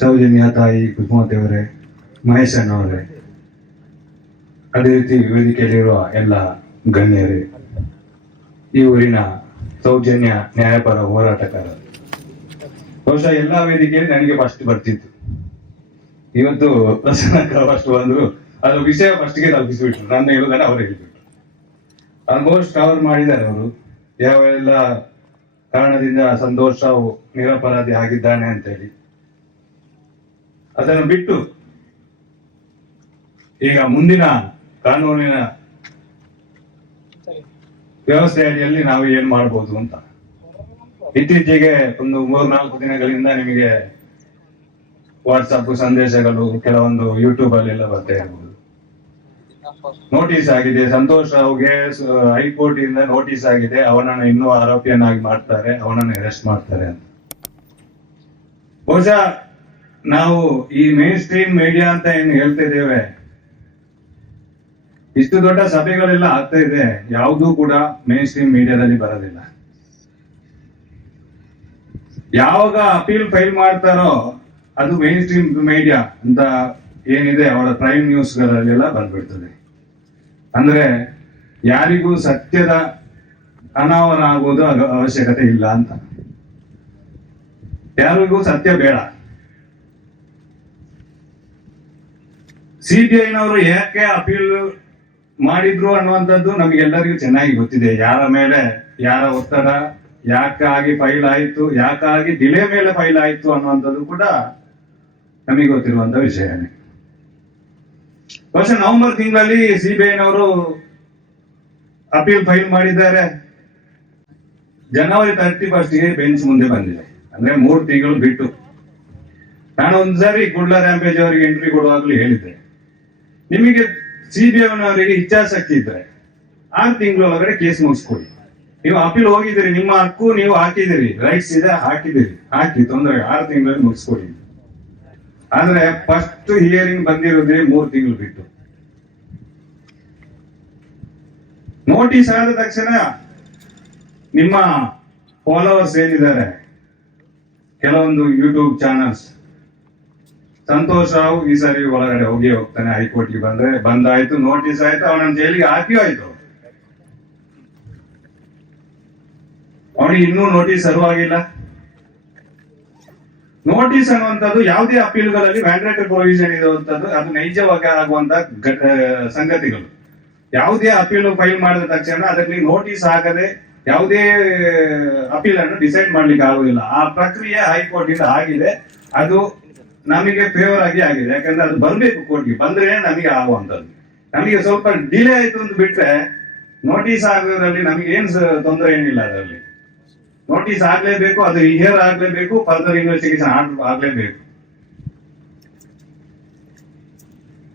ಸೌಜನ್ಯ ತಾಯಿ ಕುಸುಮತಿ ಅವರೇ ಮಹೇಶ್ ಅಣ್ಣವರೇ ಅದೇ ರೀತಿ ವೇದಿಕೆಯಲ್ಲಿರುವ ಎಲ್ಲ ಗಣ್ಯರೇ, ಈ ಊರಿನ ಸೌಜನ್ಯ ನ್ಯಾಯಪರ ಹೋರಾಟಗಾರ ಬಹುಶಃ ಎಲ್ಲಾ ವೇದಿಕೆಯಲ್ಲಿ ನನಗೆ ಫಸ್ಟ್ ಬರ್ತಿತ್ತು. ಇವತ್ತು ಪ್ರಸನ್ನ ಫಸ್ಟ್ ಬಂದ್ರು ಅದು ವಿಷಯ ಫಸ್ಟ್ಗೆ ತಲುಪಿಸಿಬಿಟ್ರು ನನ್ನ ಹೇಳುದನ್ನ ಅವರು ಹೇಳಿಬಿಟ್ರು ಆಲ್ಮೋಸ್ಟ್ ಕವರ್ ಮಾಡಿದ್ದಾರೆ ಅವರು. ಯಾವೆಲ್ಲ ಕಾರಣದಿಂದ ಸಂತೋಷ ನಿರಪರಾಧಿ ಆಗಿದ್ದಾನೆ ಅಂತ ಹೇಳಿ ಅದನ್ನು ಬಿಟ್ಟು ಈಗ ಮುಂದಿನ ಕಾನೂನಿನ ವ್ಯವಸ್ಥೆಯಲ್ಲಿ ನಾವು ಏನ್ ಮಾಡಬಹುದು ಅಂತ. ಇತ್ತೀಚೆಗೆ ಒಂದು ಮೂರ್ನಾಲ್ಕು ದಿನಗಳಿಂದ ನಿಮಗೆ ವಾಟ್ಸಪ್ ಸಂದೇಶಗಳು, ಕೆಲವೊಂದು ಯೂಟ್ಯೂಬ್ ಅಲ್ಲೆಲ್ಲ ಬರ್ತಾ ಇರ್ಬೋದು. ನೋಟಿಸ್ ಆಗಿದೆ, ಸಂತೋಷ್ ರಾವ್ಗೆ ಹೈಕೋರ್ಟ್ ಇಂದ ನೋಟಿಸ್ ಆಗಿದೆ, ಅವನನ್ನು ಇನ್ನೂ ಆರೋಪಿಯನ್ನಾಗಿ ಮಾಡ್ತಾರೆ, ಅವನನ್ನು ಅರೆಸ್ಟ್ ಮಾಡ್ತಾರೆ ಅಂತ. ಬಹುಶಃ ನಾವು ಈ ಮೇನ್ ಸ್ಟ್ರೀಮ್ ಮೀಡಿಯಾ ಅಂತ ಏನು ಹೇಳ್ತಾ ಇದ್ದೇವೆ, ಇಷ್ಟು ದೊಡ್ಡ ಸಭೆಗಳೆಲ್ಲ ಆಗ್ತಾ ಇದೆ, ಯಾವುದೂ ಕೂಡ ಮೇನ್ ಸ್ಟ್ರೀಮ್ ಮೀಡಿಯಾದಲ್ಲಿ ಬರೋದಿಲ್ಲ. ಯಾವಾಗ ಅಪೀಲ್ ಫೈಲ್ ಮಾಡ್ತಾರೋ ಅದು ಮೇನ್ ಸ್ಟ್ರೀಮ್ ಮೀಡಿಯಾ ಅಂತ ಏನಿದೆ, ಅವರ ಪ್ರೈಮ್ ನ್ಯೂಸ್ ಗಳಲ್ಲೆಲ್ಲ ಬಂದ್ಬಿಡ್ತದೆ. ಅಂದ್ರೆ ಯಾರಿಗೂ ಸತ್ಯದ ಅನಾವರಣ ಆಗುವುದು ಅವಶ್ಯಕತೆ ಇಲ್ಲ ಅಂತ. ಯಾರಿಗೂ ಸತ್ಯ ಬೇಡ. ಸಿಬಿಐನವರು ಯಾಕೆ ಅಪೀಲ್ ಮಾಡಿದ್ರು ಅನ್ನುವಂಥದ್ದು ನಮಗೆಲ್ಲರಿಗೂ ಚೆನ್ನಾಗಿ ಗೊತ್ತಿದೆ. ಯಾರ ಮೇಲೆ ಯಾರ ಒತ್ತಡ, ಯಾಕಾಗಿ ಫೈಲ್ ಆಯಿತು, ಯಾಕಾಗಿ ಡಿಲೇ ಮೇಲೆ ಫೈಲ್ ಆಯಿತು ಅನ್ನುವಂಥದ್ದು ಕೂಡ ನಮಗೆ ಗೊತ್ತಿರುವಂತ ವಿಷಯನೇ. ವರ್ಷ ನವೆಂಬರ್ ತಿಂಗಳಲ್ಲಿ ಸಿಬಿಐನವರು ಅಪೀಲ್ ಫೈಲ್ ಮಾಡಿದ್ದಾರೆ. ಜನವರಿ ತರ್ಟಿ ಫಸ್ಟ್ಗೆ ಬೆಂಚ್ ಮುಂದೆ ಬಂದಿದೆ. ಅಂದ್ರೆ ಮೂರು ತಿಂಗಳು ಬಿಟ್ಟು. ನಾನು ಒಂದ್ಸಾರಿ ಕುಡ್ಲ ರ್ಯಾಂಪೇಜ್ ಅವರಿಗೆ ಎಂಟ್ರಿ ಕೊಡುವಾಗಲೂ ಹೇಳಿದ್ದೆ. ನಿಮಗೆ ಸಿಬಿಐನವರಿಗೆ ಇಚ್ಛಾಶಕ್ತಿ ಇದ್ರೆ ಆರು ತಿಂಗಳು ಒಳಗಡೆ ಕೇಸ್ ಮುಗಿಸ್ಕೊಡಿ ನೀವು ಅಪೀಲ್ ಹೋಗಿದ್ದೀರಿ, ನಿಮ್ಮ ಹಕ್ಕು ನೀವು ಹಾಕಿದಿರಿ ರೈಟ್ಸ್ ಇದೆ ಹಾಕಿದಿರಿ ಹಾಕಿ, ತೊಂದರೆ ಆರು ತಿಂಗಳಲ್ಲಿ ಮುಗಿಸ್ಕೊಡಿ ಆದ್ರೆ ಫಸ್ಟ್ ಹಿಯರಿಂಗ್ ಬಂದಿರೋದೇ ಮೂರು ತಿಂಗಳು ಬಿಟ್ಟು. ನೋಟಿಸ್ ಆದ ತಕ್ಷಣ ನಿಮ್ಮ ಫಾಲೋವರ್ಸ್ ಏನಿದ್ದಾರೆ? ಕೆಲವೊಂದು ಯೂಟ್ಯೂಬ್ ಚಾನಲ್ಸ್ ಸಂತೋಷ್ ರಾವ್ ಈ ಸರಿ ಒಳಗಡೆ ಹೋಗಿ ಹೋಗ್ತಾನೆ ಹೈಕೋರ್ಟ್ಗೆ ಬಂದ್ರೆ. ಬಂದಾಯ್ತು ನೋಟಿಸ್ ಆಯ್ತು ಅವನನ್ನ ಜೈಲಿಗೆ ಹಾಕಿ ಆಯ್ತು ಅವನಿಗೆ ಇನ್ನೂ ನೋಟಿಸ್ ಸರ್ವಾಗಿಲ್ಲ ನೋಟಿಸ್ ಅನ್ನುವಂಥದ್ದು ಯಾವುದೇ ಅಪೀಲ್ಗಳಲ್ಲಿ ಮ್ಯಾಂಡೇಟರಿ ಪ್ರೊವಿಷನ್ ಇರುವಂತದ್ದು ಅದು ನೈಜವಾಗಿ ಆಗುವಂತ ಸಂಗತಿಗಳು. ಯಾವುದೇ ಅಪೀಲು ಫೈಲ್ ಮಾಡಿದ ತಕ್ಷಣ ಅದಕ್ಕೆ ನೋಟಿಸ್ ಆಗದೆ ಯಾವುದೇ ಅಪೀಲ್ ಅನ್ನು ಡಿಸೈಡ್ ಮಾಡ್ಲಿಕ್ಕೆ ಆಗುದಿಲ್ಲ. ಆ ಪ್ರಕ್ರಿಯೆ ಹೈಕೋರ್ಟ್ ಇಂದ ಆಗಿದೆ. ಅದು ನಮಗೆ ಫೇವರ್ ಆಗಿ ಆಗಿದೆ. ಯಾಕಂದ್ರೆ ಅದು ಬರ್ಬೇಕು ಕೋರ್ಟ್ಗೆ ಬಂದ್ರೆ ನಮಗೆ ಆಗುವಂಥದ್ದು. ನಮಗೆ ಸ್ವಲ್ಪ ಡಿಲೇ ಆಯ್ತು ಅಂತ ಬಿಟ್ರೆ ನೋಟಿಸ್ ಆಗೋದ್ರಲ್ಲಿ ನಮಗೆ ಏನ್ ತೊಂದರೆ ಏನಿಲ್ಲ ಅದರಲ್ಲಿ. ನೋಟಿಸ್ ಆಗ್ಲೇಬೇಕು, ಅದು ಹಿಯರ್ ಆಗ್ಲೇಬೇಕು ಫರ್ದರ್ ಇನ್ವೆಸ್ಟಿಗೇಷನ್ ಆಗ್ಲೇಬೇಕು.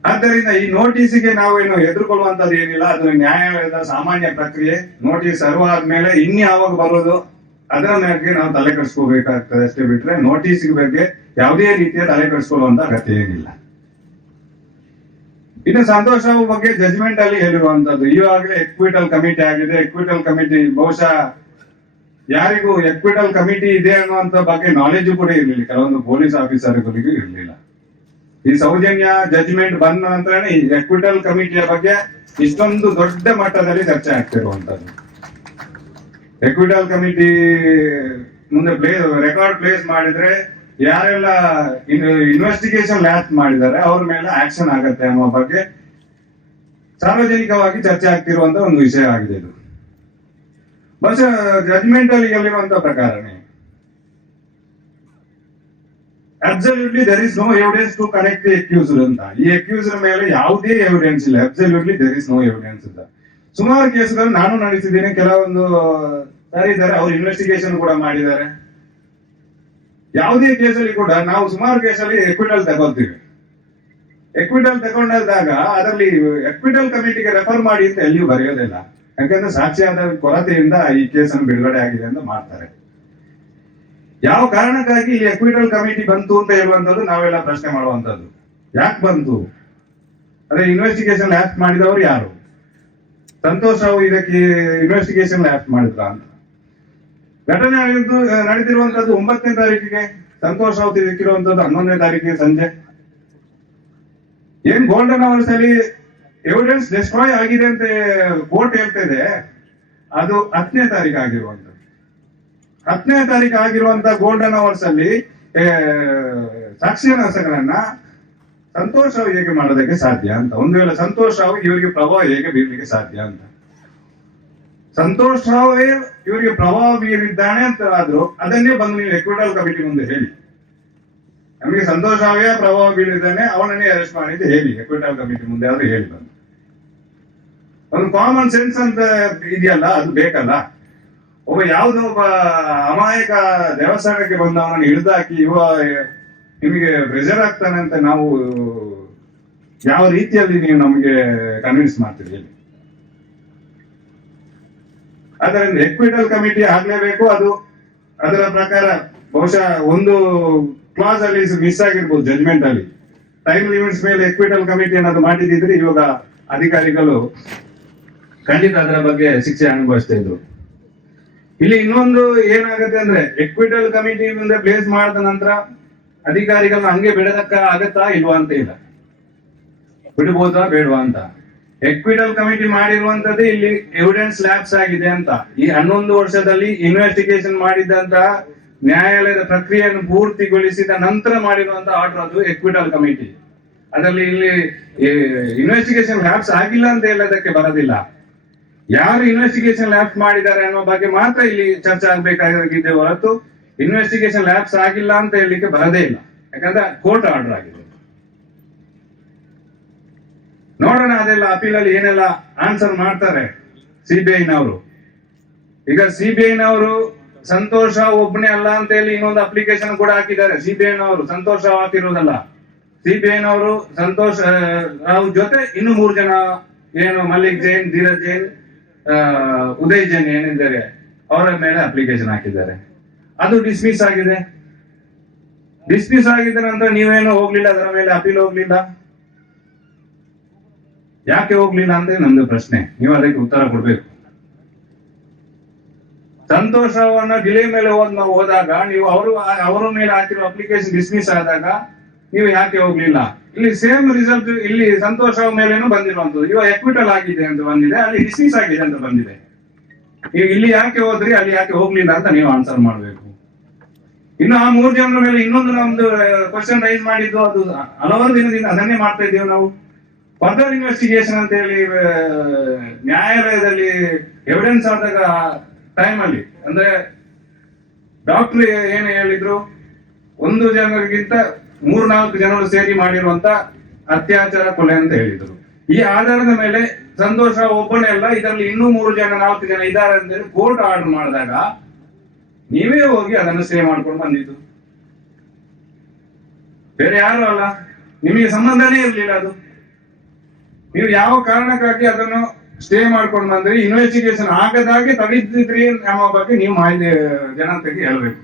ಆದ್ದರಿಂದ ಈ ನೋಟಿಸ್ಗೆ ನಾವೇನು ಎದುರುಕೊಳ್ಳುವಂತದ್ದು ಏನಿಲ್ಲ. ಅದು ನ್ಯಾಯಾಲಯದ ಸಾಮಾನ್ಯ ಪ್ರಕ್ರಿಯೆ. ನೋಟಿಸ್ ಸರ್ವ್ ಆದ್ಮೇಲೆ ಇನ್ಯಾವಾಗ ಬರೋದು? ಅದರ ಮೇಲೆ ನಾವು ತಲೆ ಕಡಿಸ್ಕೋಬೇಕಾಗ್ತದೆ ಅಷ್ಟೇ ಬಿಟ್ರೆ ನೋಟಿಸ್ ಬಗ್ಗೆ ಯಾವುದೇ ರೀತಿಯ ತಲೆ ಕಡಿಸ್ಕೊಳ್ಳುವಂತ ಅಗತ್ಯ ಏನಿಲ್ಲ. ಇನ್ನು ಸಂತೋಷ ಬಗ್ಗೆ ಜಜ್ಮೆಂಟ್ ಅಲ್ಲಿ ಹೇಳಿರುವಂತದ್ದು ಈವಾಗಲೇ ಎಕ್ವಿಟಲ್ ಕಮಿಟಿ ಆಗಿದೆ. ಎಕ್ವಿಟಲ್ ಕಮಿಟಿ ಬಹುಶಃ ಯಾರಿಗೂ ಎಕ್ವಿಟಲ್ ಕಮಿಟಿ ಇದೆ ಅನ್ನುವಂತ ಬಗ್ಗೆ ನಾಲೆಜ್ ಕೂಡ ಇರಲಿಲ್ಲ. ಕೆಲವೊಂದು ಪೊಲೀಸ್ ಆಫೀಸರ್ಗಳಿಗೂ ಇರಲಿಲ್ಲ. ಈ ಸೌಜನ್ಯ ಜಜ್ಮೆಂಟ್ ಬಂದ ನಂತರನೇ ಈ ಎಕ್ವಿಟಲ್ ಕಮಿಟಿಯ ಬಗ್ಗೆ ಇಷ್ಟೊಂದು ದೊಡ್ಡ ಮಟ್ಟದಲ್ಲಿ ಚರ್ಚೆ ಆಗ್ತಿರುವಂತದ್ದು. ಎಕ್ವಿಟಲ್ ಕಮಿಟಿ ಮುಂದೆ ಪ್ಲೇಸ್ ರೆಕಾರ್ಡ್ ಪ್ಲೇಸ್ ಮಾಡಿದ್ರೆ ಯಾರೆಲ್ಲ ಇನ್ವೆಸ್ಟಿಗೇಷನ್ ಲ್ಯಾಪ್ ಮಾಡಿದ್ದಾರೆ, ಅವ್ರ ಮೇಲೆ ಆಕ್ಷನ್ ಆಗತ್ತೆ ಅನ್ನೋ ಬಗ್ಗೆ ಸಾರ್ವಜನಿಕವಾಗಿ ಚರ್ಚೆ ಆಗ್ತಿರುವಂತ ಒಂದು ವಿಷಯ ಆಗಿದೆ ಇದು. ಬಸ್ ಜಜ್ಮೆಂಟ್ ಅಲ್ಲಿ ಹೇಳಿರುವಂತ ಪ್ರಕಾರನೇ absolutely there is no evidence to connect the ಅಂತ. ಈ ಅಕ್ಯೂಸ್ಡ್ ಮೇಲೆ ಯಾವುದೇ ಎವಿಡೆನ್ಸ್ ಇಲ್ಲ. Absolutely there is no evidence ಅಂತ. ಸುಮಾರು ಕೇಸ್ಗಳು ನಾನು ನಡೆಸಿದ್ದೀನಿ, ಕೆಲವೊಂದು ಸರಿ ಇದ್ದಾರೆ ಅವ್ರು ಇನ್ವೆಸ್ಟಿಗೇಷನ್ ಕೂಡ ಮಾಡಿದ್ದಾರೆ. ಯಾವುದೇ ಕೇಸಲ್ಲಿ ಕೂಡ ನಾವು ಸುಮಾರು ಕೇಸಲ್ಲಿ ಎಕ್ವಿಟಲ್ ತಗೊಳ್ತೀವಿ. ಎಕ್ವಿಟಲ್ ತಗೊಂಡಾಗ ಅದರಲ್ಲಿ ಎಕ್ವಿಟಲ್ ಕಮಿಟಿಗೆ ರೆಫರ್ ಮಾಡಿ ಅಂತ ಎಲ್ಲಿಯೂ ಬರೆಯೋದಿಲ್ಲ. ಯಾಕಂದ್ರೆ ಸಾಕ್ಷಿಯಾದ ಕೊರತೆಯಿಂದ ಈ ಕೇಸನ್ನು ಬಿಡುಗಡೆ ಆಗಿದೆ ಅಂತ ಮಾಡ್ತಾರೆ. ಯಾವ ಕಾರಣಕ್ಕಾಗಿ ಈ ಎಕ್ವಿಟಲ್ ಕಮಿಟಿ ಬಂತು ಅಂತ ಹೇಳುವಂಥದ್ದು ನಾವೆಲ್ಲ ಪ್ರಶ್ನೆ ಮಾಡುವಂಥದ್ದು. ಯಾಕೆ ಬಂತು? ಅದೇ ಇನ್ವೆಸ್ಟಿಗೇಷನ್ ಆಕ್ಟ್ ಮಾಡಿದವರು ಯಾರು? ಸಂತೋಷ್ ರಾವ್ ಇದಕ್ಕೆ ಇನ್ವೆಸ್ಟಿಗೇಷನ್ ಲ್ಯಾಪ್ ಮಾಡಿದ್ರ ಅಂತ. ಘಟನೆ ನಡೆದು ನಡೆದಿರುವಂತದ್ದು ಒಂಬತ್ತನೇ ತಾರೀಕಿಗೆ, ಸಂತೋಷ್ ರಾವುತ್ ಸಿಕ್ಕಿರುವಂತದ್ದು ಹನ್ನೊಂದನೇ ತಾರೀಕಿಗೆ ಸಂಜೆ. ಏನ್ ಗೋಲ್ಡನ್ ಅವರ್ಸ್ ಅಲ್ಲಿ ಎವಿಡೆನ್ಸ್ ಡಿಸ್ಟ್ರಾಯ್ ಆಗಿದೆ ಅಂತ ಕೋರ್ಟ್ ಹೇಳ್ತಾ ಇದೆ, ಅದು ಹತ್ತನೇ ತಾರೀಕು ಆಗಿರುವಂತದ್ದು. ಹತ್ತನೇ ತಾರೀಕು ಆಗಿರುವಂತ ಗೋಲ್ಡನ್ ಅವರ್ಸ್ ಅಲ್ಲಿ ಸಾಕ್ಷಿ ನರಸಗಳನ್ನ ಸಂತೋಷ್ ರಾವ್ ಹೇಗೆ ಮಾಡೋದಕ್ಕೆ ಸಾಧ್ಯ ಅಂತ. ಒಂದು ವೇಳೆ ಸಂತೋಷವು ಇವರಿಗೆ ಪ್ರಭಾವ ಹೇಗೆ ಬೀರ್ಲಿಕ್ಕೆ ಸಾಧ್ಯ ಅಂತ. ಸಂತೋಷವೇ ಇವರಿಗೆ ಪ್ರಭಾವ ಬೀರಿದ್ದಾನೆ ಅಂತ ಆದ್ರೂ ಅದನ್ನೇ ಬಂದು ನೀವು ಎಕ್ವಿಟಲ್ ಕಮಿಟಿ ಮುಂದೆ ಹೇಳಿ. ನಮಗೆ ಸಂತೋಷವೇ ಪ್ರಭಾವ ಬೀರಿದ್ದಾನೆ, ಅವನನ್ನೇ ಅರೆಸ್ಟ್ ಮಾಡಿದ್ದು ಹೇಳಿ ಎಕ್ವಿಟಲ್ ಕಮಿಟಿ ಮುಂದೆ ಆದ್ರೂ ಹೇಳಿ ಬಂದು. ಒಂದು ಕಾಮನ್ ಸೆನ್ಸ್ ಅಂತ ಇದೆಯಲ್ಲ, ಅದು ಬೇಕಲ್ಲ. ಒಬ್ಬ ಯಾವುದೋ ಒಬ್ಬ ಅಮಾಯಕ ದೇವಸ್ಥಾನಕ್ಕೆ ಬಂದು ಅವನನ್ನು ಹಿಡಿದಾಕಿ, ಇವ ನಿಮಗೆ ಪ್ರೆಷರ್ ಆಗ್ತಾನೆ ಅಂತ ನಾವು ಯಾವ ರೀತಿಯಲ್ಲಿ ನೀವು ನಮಗೆ ಕನ್ವಿನ್ಸ್ ಮಾಡ್ತೀರಿ ಹೇಳಿ? ಅದರಿಂದ ಎಕ್ವಿಟಲ್ ಕಮಿಟಿ ಆಗ್ಲೇಬೇಕು, ಅದು ಅದರ ಪ್ರಕಾರ ಬಹುಶಃ ಒಂದು ಕ್ಲಾಸ್ ಅಲ್ಲಿ ಮಿಸ್ ಆಗಿರ್ಬೋದು ಜಜ್ಮೆಂಟ್ ಅಲ್ಲಿ. ಟೈಮ್ ಲಿಮಿಟ್ಸ್ ಮೇಲೆ ಎಕ್ವಿಟಲ್ ಕಮಿಟಿ ಅನ್ನೋದು ಮಾಡಿದಿದ್ರೆ ಇವಾಗ ಅಧಿಕಾರಿಗಳು ಖಂಡಿತ ಅದರ ಬಗ್ಗೆ ಶಿಕ್ಷೆ ಅನುಭವಿಸ್ತಾ ಇದ್ರು. ಇಲ್ಲಿ ಇನ್ನೊಂದು ಏನಾಗುತ್ತೆ ಅಂದ್ರೆ ಎಕ್ವಿಟಲ್ ಕಮಿಟಿ ಮುಂದೆ ಪ್ಲೇಸ್ ಮಾಡಿದ ನಂತರ ಅಧಿಕಾರಿಗಳನ್ನ ಹಂಗೆ ಬಿಡದಕ್ಕ ಆಗತ್ತಾ ಇಲ್ವಾ ಅಂತ ಇಲ್ಲ. ಬಿಡ್ಬೋದಾ ಬೇಡವಾ ಅಂತ. ಎಕ್ವಿಡಲ್ ಕಮಿಟಿ ಮಾಡಿರುವಂತದ್ದೇ ಇಲ್ಲಿ ಎವಿಡೆನ್ಸ್ ಲ್ಯಾಬ್ಸ್ ಆಗಿದೆ ಅಂತ. ಈ ಹನ್ನೊಂದು ವರ್ಷದಲ್ಲಿ ಇನ್ವೆಸ್ಟಿಗೇಷನ್ ಮಾಡಿದಂತ ನ್ಯಾಯಾಲಯದ ಪ್ರಕ್ರಿಯೆಯನ್ನು ಪೂರ್ತಿಗೊಳಿಸಿದ ನಂತರ ಮಾಡಿರುವಂತಹ ಆರ್ಡರ್ ಅದು ಎಕ್ವಿಟಲ್ ಕಮಿಟಿ ಅದರಲ್ಲಿ ಇಲ್ಲಿ ಇನ್ವೆಸ್ಟಿಗೇಷನ್ ಲ್ಯಾಬ್ಸ್ ಆಗಿಲ್ಲ ಅಂತ ಹೇಳೋದಕ್ಕೆ ಬರೋದಿಲ್ಲ. ಯಾರು ಇನ್ವೆಸ್ಟಿಗೇಷನ್ ಲ್ಯಾಬ್ಸ್ ಮಾಡಿದ್ದಾರೆ ಅನ್ನೋ ಬಗ್ಗೆ ಮಾತ್ರ ಇಲ್ಲಿ ಚರ್ಚೆ ಆಗ್ಬೇಕಾಗಿದೆ ಹೊರತು ಇನ್ವೆಸ್ಟಿಗೇಷನ್ ಲ್ಯಾಬ್ಸ್ ಆಗಿಲ್ಲ ಅಂತ ಹೇಳಲಿಕ್ಕೆ ಬರದೇ ಇಲ್ಲ. ಯಾಕಂದ್ರೆ ಕೋರ್ಟ್ ಆರ್ಡರ್ ಆಗಿದೆ. ನೋಡೋಣ, ಅದೆಲ್ಲ ಅಪೀಲಲ್ಲಿ ಏನೆಲ್ಲ ಆನ್ಸರ್ ಮಾಡ್ತಾರೆ ಸಿಬಿಐನವರು. ಈಗ ಸಿಬಿಐನವರು ಸಂತೋಷ ಒಬ್ಬನೇ ಅಲ್ಲ ಅಂತ ಹೇಳಿ ಇನ್ನೊಂದು ಅಪ್ಲಿಕೇಶನ್ ಕೂಡ ಹಾಕಿದ್ದಾರೆ ಸಿಬಿಐನವರು. ಸಂತೋಷ ಹಾಕಿರೋದಲ್ಲ. ಸಿಬಿಐನವರು ಸಂತೋಷ್ ರಾವ್ ಜೊತೆ ಇನ್ನು ಮೂರು ಜನ ಏನು ಮಲ್ಲಿಕ್ ಜೈನ್, ಧೀರಜ್ ಜೈನ್ ಉದಯ್ ಜೈನ್ ಏನಿದ್ದಾರೆ, ಅವರ ಮೇಲೆ ಅಪ್ಲಿಕೇಶನ್ ಹಾಕಿದ್ದಾರೆ. ಅದು ಡಿಸ್ಮಿಸ್ ಆಗಿದೆ. ಡಿಸ್ಮಿಸ್ ಆಗಿದ ನಂತರ ನೀವೇನು ಹೋಗ್ಲಿಲ್ಲ, ಅದರ ಮೇಲೆ ಅಪೀಲ್ ಹೋಗ್ಲಿಲ್ಲ? ಯಾಕೆ ಹೋಗ್ಲಿಲ್ಲ ಅಂತ ನಮ್ದು ಪ್ರಶ್ನೆ. ನೀವು ಅದಕ್ಕೆ ಉತ್ತರ ಕೊಡ್ಬೇಕು. ಸಂತೋಷವನ್ನ ಡಿಲೇ ಮೇಲೆ ಹೋದ್ ನಾವು ಹೋದಾಗ ನೀವು ಅವರು ಅವರ ಮೇಲೆ ಹಾಕಿರೋ ಅಪ್ಲಿಕೇಶನ್ ಡಿಸ್ಮಿಸ್ ಆದಾಗ ನೀವು ಯಾಕೆ ಹೋಗ್ಲಿಲ್ಲ? ಇಲ್ಲಿ ಸೇಮ್ ರಿಸಲ್ಟ್ ಇಲ್ಲಿ ಸಂತೋಷ ಮೇಲೇನು ಬಂದಿರುವಂತದ್ದು ಇವಾಗ ಎಕ್ವಿಟಲ್ ಆಗಿದೆ ಅಂತ ಬಂದಿದೆ, ಅಲ್ಲಿ ಡಿಸ್ಮಿಸ್ ಆಗಿದೆ ಅಂತ ಬಂದಿದೆ. ನೀವು ಇಲ್ಲಿ ಯಾಕೆ ಹೋದ್ರಿ, ಅಲ್ಲಿ ಯಾಕೆ ಹೋಗ್ಲಿಲ್ಲ ಅಂತ ನೀವು ಆನ್ಸರ್ ಮಾಡ್ಬೇಕು. ಇನ್ನು ಆ ಮೂರು ಜನರ ಮೇಲೆ ಇನ್ನೊಂದು ನಮ್ದು ಕ್ವಶನ್ ರೈಸ್ ಮಾಡಿದ್ದು ಅದು ಹಲವಾರು ದಿನದಿಂದ ಅದನ್ನೇ ಮಾಡ್ತಾ ಇದ್ದೇವೆ ನಾವು. ಫರ್ದರ್ ಇನ್ವೆಸ್ಟಿಗೇಷನ್ ಅಂತ ಹೇಳಿ ನ್ಯಾಯಾಲಯದಲ್ಲಿ ಎವಿಡೆನ್ಸ್ ಆದಾಗ ಟೈಮ್ ಅಲ್ಲಿ, ಅಂದ್ರೆ ಡಾಕ್ಟರ್ ಏನು ಹೇಳಿದ್ರು, ಒಂದು ಜನರಿಗಿಂತ ಮೂರ್ನಾಲ್ಕು ಜನರು ಸೇರಿ ಮಾಡಿರುವಂತ ಅತ್ಯಾಚಾರ ಕೊಲೆ ಅಂತ ಹೇಳಿದ್ರು. ಈ ಆಧಾರದ ಮೇಲೆ ಸಂತೋಷ ಒಬ್ಬನೇ ಅಲ್ಲ, ಇದರಲ್ಲಿ ಇನ್ನೂ ಮೂರು ಜನ, ನಾಲ್ಕು ಜನ ಇದ್ದಾರೆ ಅಂತ ಹೇಳಿ ಕೋರ್ಟ್ ಆರ್ಡರ್ ಮಾಡಿದಾಗ ನೀವೇ ಹೋಗಿ ಅದನ್ನು ಸೇವ್ ಮಾಡ್ಕೊಂಡು ಬಂದಿದ್ದು. ಬೇರೆ ಯಾರು ಅಲ್ಲ. ನಿಮಗೆ ಸಂಬಂಧನೇ ಇರಲಿಲ್ಲ ಅದು. ನೀವು ಯಾವ ಕಾರಣಕ್ಕಾಗಿ ಅದನ್ನು ಸ್ಟೇ ಮಾಡ್ಕೊಂಡು ಬಂದ್ರಿ? ಇನ್ವೆಸ್ಟಿಗೇಷನ್ ಆಗದಾಗೆ ತಡೆದಿದ್ರಿ ನಮ್ಮ ಬಗ್ಗೆ ನೀವು ಮಾಹಿತಿ ಜನತೆಗೆ ಹೇಳ್ಬೇಕು.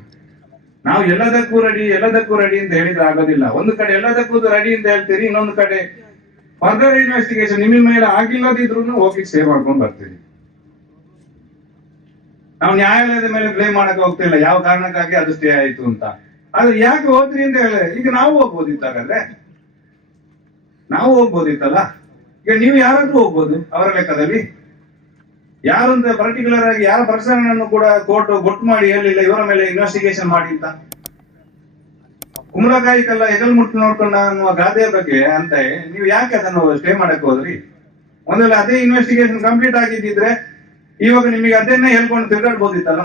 ನಾವು ಎಲ್ಲದಕ್ಕೂ ರೆಡಿ ಎಲ್ಲದಕ್ಕೂ ರೆಡಿ ಅಂತ ಹೇಳಿದ್ರೆ ಆಗೋದಿಲ್ಲ. ಒಂದು ಕಡೆ ಎಲ್ಲದಕ್ಕೂ ರೆಡಿ ಅಂತ ಹೇಳ್ತೀರಿ, ಇನ್ನೊಂದು ಕಡೆ ಫರ್ದರ್ ಇನ್ವೆಸ್ಟಿಗೇಷನ್ ನಿಮ್ಮ ಮೇಲೆ ಆಗಿಲ್ಲದಿದ್ರು ಹೋಗಿ ಸ್ಟೇ ಮಾಡ್ಕೊಂಡು ಬರ್ತೀರಿ. ನಾವು ನ್ಯಾಯಾಲಯದ ಮೇಲೆ ಬ್ಲೇಮ್ ಮಾಡಕ್ ಹೋಗ್ತಿಲ್ಲ ಯಾವ ಕಾರಣಕ್ಕಾಗಿ ಅದು ಸ್ಟೇ ಆಯ್ತು ಅಂತ. ಆದ್ರೆ ಯಾಕೆ ಹೋದ್ರಿ ಅಂತ ಹೇಳಿ, ಈಗ ನಾವು ಹೋಗ್ಬೋದಿತ್ತು ಹಾಗಾದ್ರೆ ನಾವು ಹೋಗ್ಬೋದಿತ್ತಲ್ಲ? ಈಗ ನೀವು ಯಾರಾದ್ರೂ ಹೋಗ್ಬೋದು ಅವರ ಲೆಕ್ಕದಲ್ಲಿ? ಯಾರು ಅಂತ ಪರ್ಟಿಕ್ಯುಲರ್ ಆಗಿ ಯಾರ ಪರ್ಸನ್ ಅನ್ನು ಕೂಡ ಕೋರ್ಟ್ ಗೊತ್ತು ಮಾಡಿ ಹೇಳಿಲ್ಲ, ಇವರ ಮೇಲೆ ಇನ್ವೆಸ್ಟಿಗೇಷನ್ ಮಾಡಿ ಅಂತ. ಕುಂಬಳಕಾಯಿ ಕಲ್ಲ ಎಗಲ್ ಮುಟ್ಟು ನೋಡ್ಕೊಂಡ ಅನ್ನುವ ಗಾದೆಯ ಬಗ್ಗೆ ಅಂತ, ನೀವು ಯಾಕೆ ಅದನ್ನು ಸ್ಟೇ ಮಾಡಕ್ ಹೋದ್ರಿ? ಒಂದಲ್ಲ, ಅದೇ ಇನ್ವೆಸ್ಟಿಗೇಷನ್ ಕಂಪ್ಲೀಟ್ ಆಗಿದ್ದಿದ್ರೆ ಇವಾಗ ನಿಮಗೆ ಅದನ್ನೇ ಹೇಳ್ಕೊಂಡು ತಿರುಗಾಡ್ಬೋದಿತ್ತಲ್ಲ?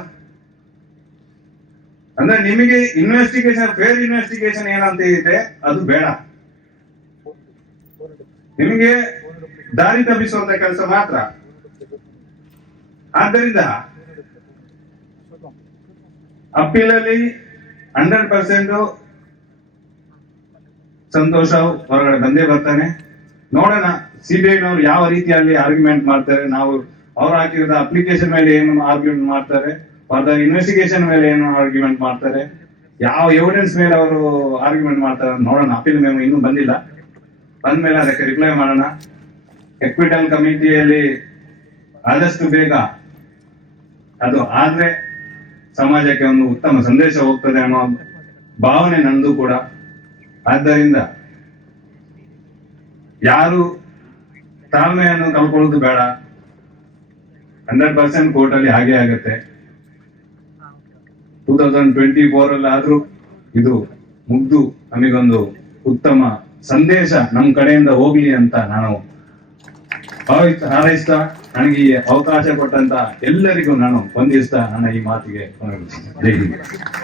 ಅಂದ್ರೆ ನಿಮಗೆ ಇನ್ವೆಸ್ಟಿಗೇಷನ್ ಫೇರ್ ಇನ್ವೆಸ್ಟಿಗೇಷನ್ ಏನಂತ ಇದೆ, ಅದು ಬೇಡ. ನಿಮಗೆ ದಾರಿ ತಪ್ಪಿಸುವಂತ ಕೆಲಸ ಮಾತ್ರ. ಆದ್ದರಿಂದ ಅಪ್ಪೀಲಲ್ಲಿ ಹಂಡ್ರೆಡ್ ಪರ್ಸೆಂಟ್ ಸಂತೋಷ ಹೊರಗಡೆ ಬಂದೇ ಬರ್ತಾನೆ. ನೋಡೋಣ ಸಿಬಿಐನವರು ಯಾವ ರೀತಿಯಲ್ಲಿ ಆರ್ಗ್ಯುಮೆಂಟ್ ಮಾಡ್ತಾರೆ, ನಾವು ಅವ್ರು ಹಾಕಿರೋದ ಅಪ್ಲಿಕೇಶನ್ ಮೇಲೆ ಏನು ಆರ್ಗ್ಯುಮೆಂಟ್ ಮಾಡ್ತಾರೆ ಫರ್ದರ್ ಇನ್ವೆಸ್ಟಿಗೇಷನ್ ಮೇಲೆ ಏನು ಆರ್ಗ್ಯುಮೆಂಟ್ ಮಾಡ್ತಾರೆ, ಯಾವ ಎವಿಡೆನ್ಸ್ ಮೇಲೆ ಅವರು ಆರ್ಗ್ಯುಮೆಂಟ್ ಮಾಡ್ತಾರೆ ನೋಡೋಣ. ಅಪೀಲ್ ಮೇಮು ಇನ್ನೂ ಬಂದಿಲ್ಲ. ಬಂದ್ಮೇಲೆ ಅದಕ್ಕೆ ರಿಪ್ಲೈ ಮಾಡೋಣ. ಎಕ್ವಿಟಲ್ ಕಮಿಟಿಯಲ್ಲಿ ಆದಷ್ಟು ಬೇಗ ಅದು ಆದ್ರೆ ಸಮಾಜಕ್ಕೆ ಒಂದು ಉತ್ತಮ ಸಂದೇಶ ಹೋಗ್ತದೆ ಅನ್ನೋ ಭಾವನೆ ನಂದು ಕೂಡ. ಆದ್ದರಿಂದ ಯಾರು ತಾಳ್ಮೆಯನ್ನು ಕಳ್ಕೊಳ್ಳೋದು ಬೇಡ. ಹಂಡ್ರೆಡ್ ಪರ್ಸೆಂಟ್ ಕೋರ್ಟಲ್ಲಿ ಹಾಗೆ ಆಗುತ್ತೆ. ಟೂ ತೌಸಂಡ್ ಟ್ವೆಂಟಿ ಫೋರ್ ಅಲ್ಲಿ ಆದ್ರೂ ಇದು ಮುಗ್ದು ನಮಗೊಂದು ಉತ್ತಮ ಸಂದೇಶ ನಮ್ಮ ಕಡೆಯಿಂದ ಹೋಗ್ಲಿ ಅಂತ ನಾನು ಹಾರೈಸ್ತಾ ನನಗೆ ಈ ಅವಕಾಶ ಕೊಟ್ಟಂತ ಎಲ್ಲರಿಗೂ ನಾನು ವಂದಿಸ್ತಾ ನನ್ನ ಈ ಮಾತಿಗೆ